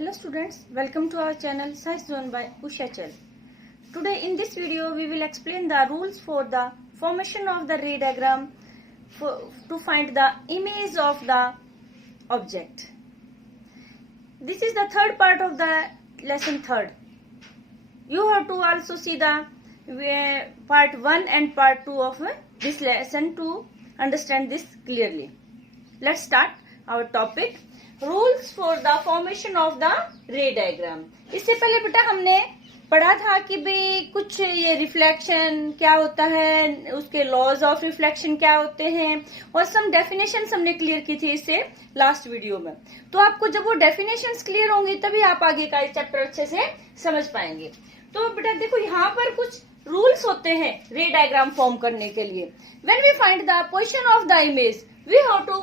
Hello students, welcome to our channel Science Zone by Usha Chal. Today in this video we will explain the rules for the formation of the ray diagram to find the image of the object. This is the third part of the lesson third. You have to also see the part 1 and part 2 of this lesson to understand this clearly. Let's start our topic. Rules for the formation of the ray diagram. इससे पहले बेटा हमने पढ़ा था कि भाई कुछ ये रिफ्लेक्शन क्या होता है, उसके लॉज ऑफ रिफ्लेक्शन क्या होते हैं और सम डेफिनेशंस हमने क्लियर की थी इससे लास्ट वीडियो में। तो आपको जब वो डेफिनेशंस क्लियर होंगी तभी आप आगे का चैप्टर अच्छे से समझ पाएंगे। तो बेटा देखो यहाँ पर कुछ रूल्स होते हैं रे डायग्राम फॉर्म करने के लिए। When we find the position of the image we have to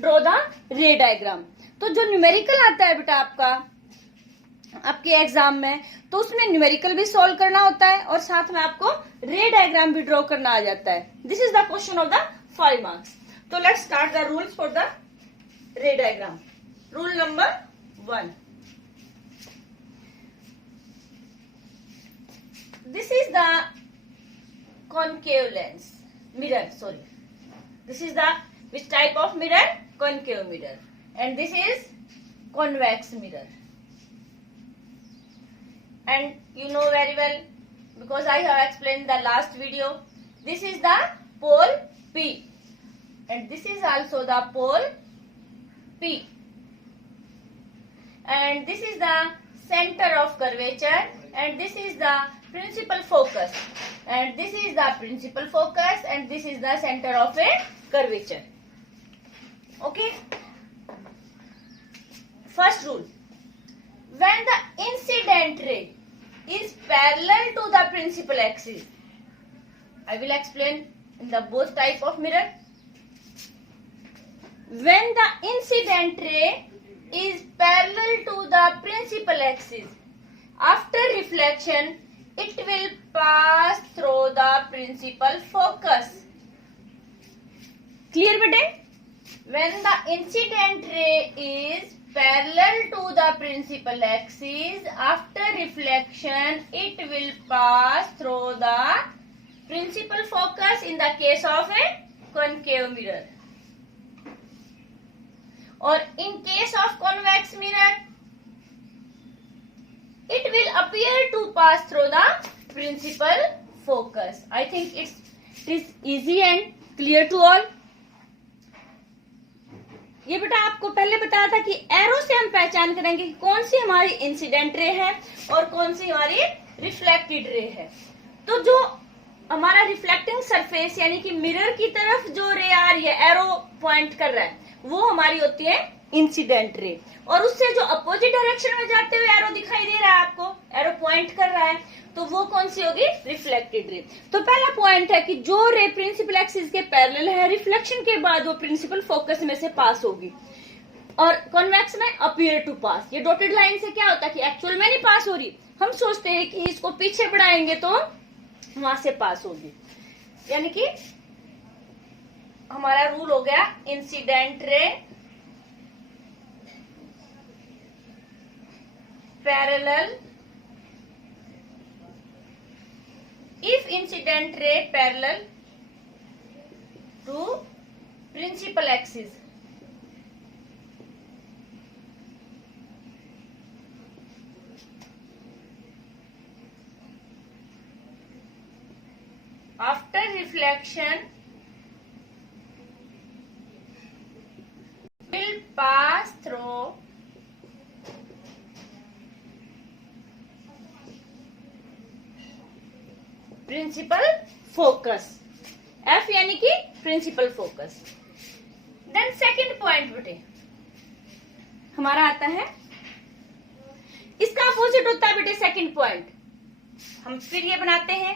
draw the ray diagram. तो जो न्यूमेरिकल आता है बेटा आपके एग्जाम में, तो उसमें न्यूमेरिकल भी सॉल्व करना होता है और साथ में आपको रे डायग्राम भी ड्रॉ करना आ जाता है। This is the question of the 5 marks. तो let's start the rules for the ray diagram. Rule number 1, this is the concave lens mirror, this is the which type of mirror? Concave mirror. And this is convex mirror. And you know very well because I have explained the last video. This is the pole P and this is also the pole P. And this is the center of curvature and this is the principal focus. And this is the principal focus and this is the center of a curvature. Okay. First rule, when the incident ray is parallel to the principal axis, I will explain in the both type of mirror. When the incident ray is parallel to the principal axis, after reflection, it will pass through the principal focus. Clear bete? When the incident ray is parallel to the principal axis, after reflection it will pass through the principal focus in the case of a concave mirror. Or in case of convex mirror, it will appear to pass through the principal focus. I think it is easy and clear to all. ये बेटा आपको पहले बताया था कि एरो से हम पहचान करेंगे कि कौन सी हमारी इंसिडेंट रे है और कौन सी हमारी रिफ्लेक्टेड रे है। तो जो हमारा रिफ्लेक्टिंग सरफेस यानी कि मिरर की तरफ जो रे आ रही है, एरो पॉइंट कर रहा है, वो हमारी होती है इंसिडेंट रे। और उससे जो अपोजिट डायरेक्शन में जाते हुए एरो दिखाई दे रहा है आपको, एरो पॉइंट कर रहा है, तो वो कौन सी होगी? Reflected ray. तो पहला पॉइंट है कि जो रे प्रिंसिपल एक्सिस के पैरेलल है, रिफ्लेक्शन के बाद वो प्रिंसिपल फोकस में से पास होगी। और कॉन्वेक्स में अपीयर टू पास। ये डॉटेड लाइन से क्या होता है कि एक्चुअल में नहीं पास हो रही, हम सोचते हैं कि इसको पीछे बढ़ाएंगे तो वहां से पास होगी। यानी कि हमारा रूल हो गया incident ray parallel, if incident ray parallel to principal axis, after reflection will pass through principal focus. F यानी कि principal focus. Then second point बेटे हमारा आता है, इसका अपोजिट होता है बेटे सेकंड पॉइंट। हम फिर ये बनाते हैं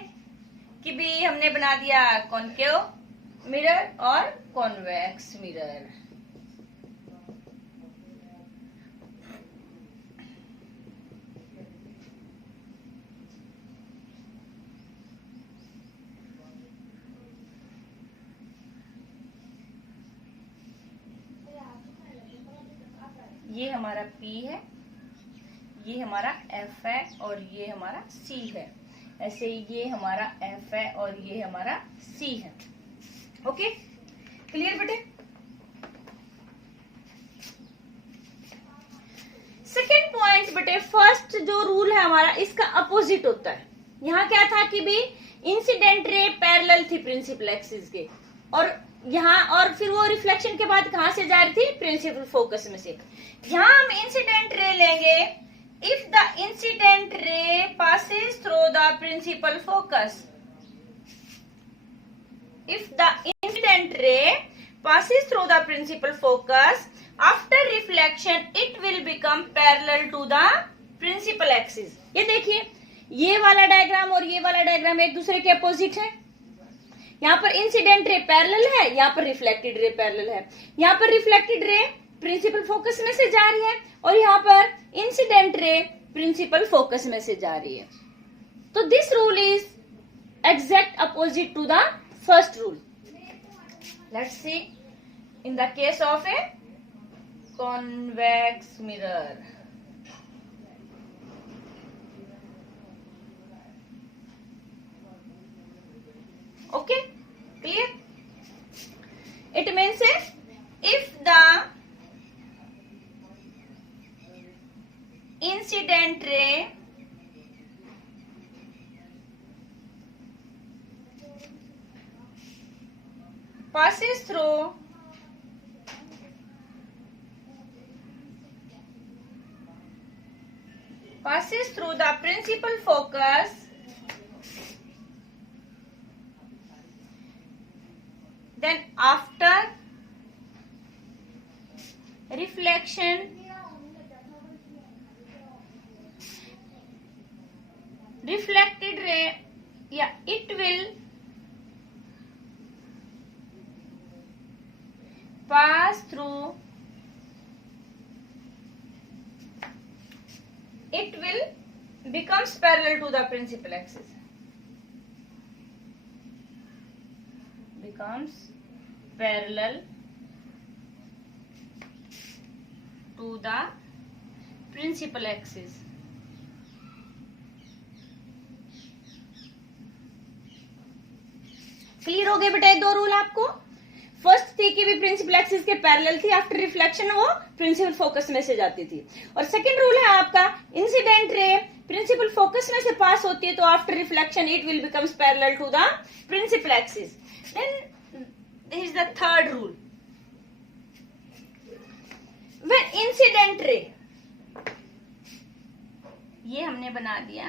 कि भी हमने बना दिया कॉनकेव मिरर और कॉन्वेक्स मिरर। ये हमारा P है ये हमारा F है और ये हमारा C है। ऐसे ये हमारा F है और ये हमारा C है। ओके, क्लियर बेटे? सेकेंड पॉइंट बेटे, फर्स्ट जो रूल है हमारा इसका अपोजिट होता है। यहाँ क्या था कि भी इंसिडेंट रे पैरेलल थी प्रिंसिपल एक्सिस के, और यहाँ और फिर वो रिफ्लेक्शन के बाद कहां से जा रही थी? प्रिंसिपल फोकस में से। यहाँ हम इंसिडेंट रे लेंगे। If the incident ray passes through the principal focus, if the incident ray passes through the principal focus, after reflection it will become parallel to the principal axis। ये देखिए, ये वाला डायग्राम और ये वाला डायग्राम एक दूसरे के अपोजिट है। यहाँ पर इंसिडेंट रे पैरेलल है, यहाँ पर रिफ्लेक्टेड रे पैरेलल है। यहाँ पर रिफ्लेक्टेड रे प्रिंसिपल फोकस में से जा रही है और यहाँ पर इंसिडेंट रे प्रिंसिपल फोकस में से जा रही है। तो this rule is exact opposite to the first rule. Let's see in the case of a convex mirror. Okay, clear? It means if the incident ray passes through the principal focus, then after reflection reflected ray, it will pass through, it will becomes parallel to the principal axis, becomes parallel to the principal axis। Clear हो गए बेटा ये दो रूल आपको? फर्स्ट थी कि भी principal axis के पैरेलल थी, आफ्टर रिफ्लेक्शन वो प्रिंसिपल फोकस में से जाती थी। और सेकंड रूल है आपका, इंसिडेंट रे प्रिंसिपल फोकस में से पास होती है तो after reflection it will becomes parallel to the principal axis. Then this is the third rule. When incident ray, ये हमने बना दिया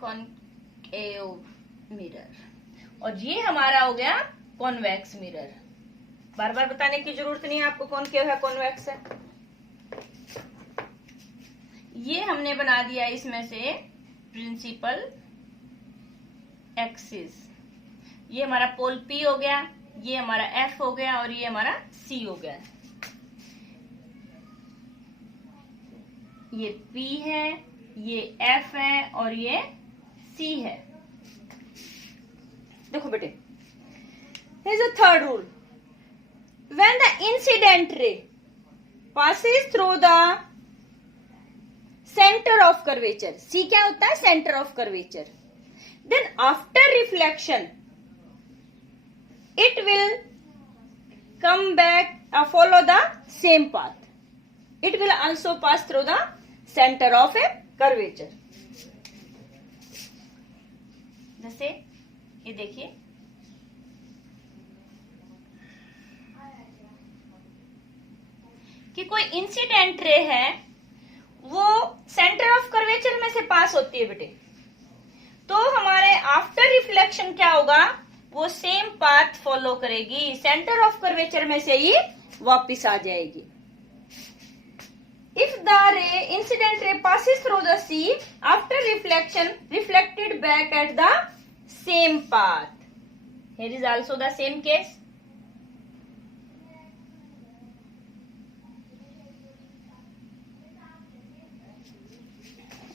कॉनकेव मिरर और ये हमारा हो गया कॉन्वेक्स मिरर। बार बार बताने की जरूरत नहीं है आपको कॉनकेव है कॉन्वेक्स है। ये हमने बना दिया इसमें से प्रिंसिपल एक्सिस। ये हमारा पोल P हो गया, ये हमारा F हो गया और ये हमारा C हो गया। ये P है, ये F है और ये C है। देखो बेटे, here's the third rule. When the incident ray passes through the center of curvature, C क्या होता है? Center of curvature. Then after reflection, it will come back, follow the same path. It will also pass through the center of a curvature. जैसे ये देखिए, कि कोई incident ray है वो सेंटर ऑफ कर्वेचर में से पास होती है बेटे, तो हमारे आफ्टर रिफ्लेक्शन क्या होगा? वो सेम पाथ फॉलो करेगी, सेंटर ऑफ कर्वेचर में से ही वापिस आ जाएगी। If the ray incident ray passes through the C, after reflection reflected back at the same path. Here is also the same case.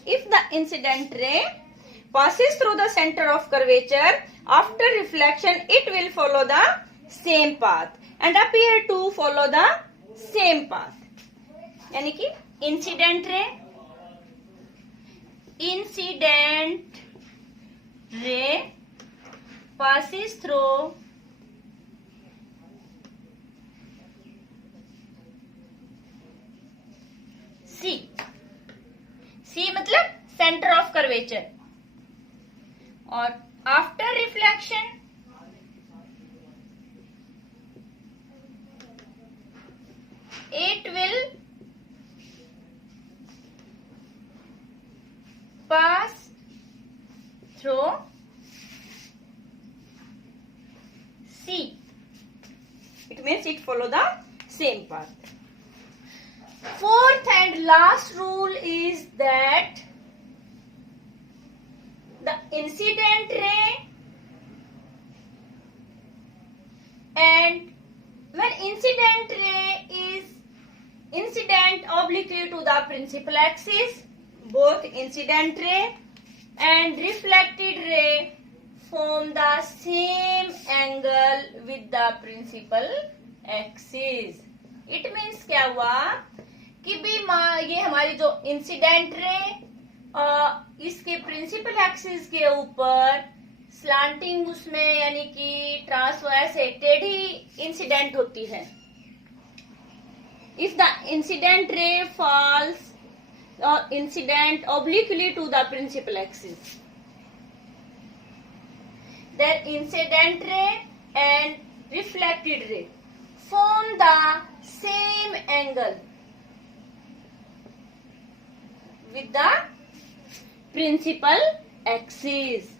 If the incident ray passes through the center of curvature, after reflection it will follow the same path and appear to follow the same path. यानी कि incident ray incident ray passes through C. C मतलब centre of curvature. और after reflection it will pass through C. It means it follow the same path. Fourth and last rule is that the incident ray and when incident ray is incident obliquely to the principal axis, both incident ray and reflected ray form the same angle with the principal axis. It means क्या हुआ कि भी ये हमारी जो incident ray इसके principal axis के ऊपर स्लांटिंग उसमें यानी कि ट्रांसवर्स टेढ़ी इंसिडेंट होती है. If the incident ray falls incident obliquely to the principal axis, then incident ray and reflected ray form the same angle with the principal axis.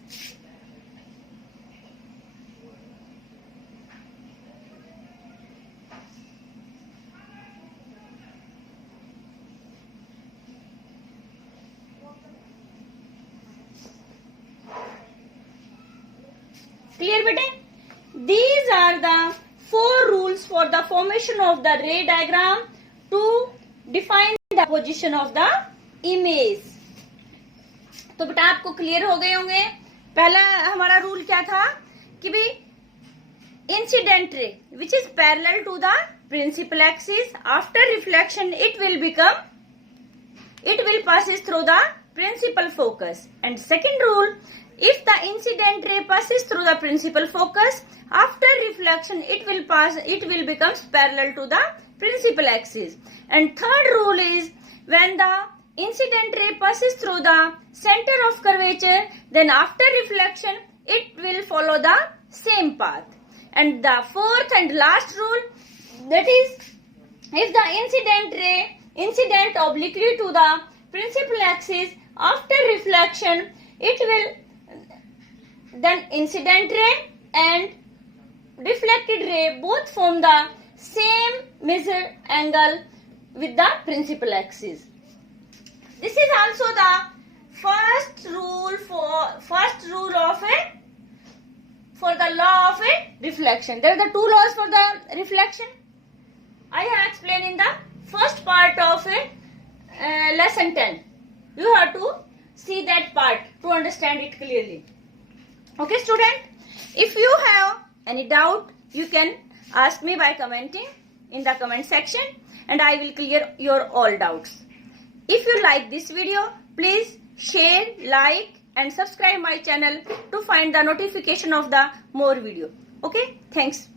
Clear bete? These are the 4 rules for the formation of the ray diagram to define the position of the image. तो बेटा आपको क्लियर हो गए होंगे. पहला हमारा रूल क्या था कि भी incident ray which is parallel to the principal axis, after reflection it will passes through the principal focus. And second rule, if the incident ray passes through the principal focus, after reflection it will becomes parallel to the principal axis. And third rule is when the incident ray passes through the center of curvature, then after reflection it will follow the same path. And the fourth and last rule, that is if the incident ray incident obliquely to the principal axis, after reflection it will then incident ray and reflected ray both form the same measured angle with the principal axis. This is also the first rule for the law of a reflection. There are the 2 laws for the reflection. I have explained in the first part of lesson 10. You have to see that part to understand it clearly. Okay, student? If you have any doubt, you can ask me by commenting in the comment section and I will clear your all doubts. If you like this video, please share, like and subscribe my channel to find the notification of the more video. Okay, thanks.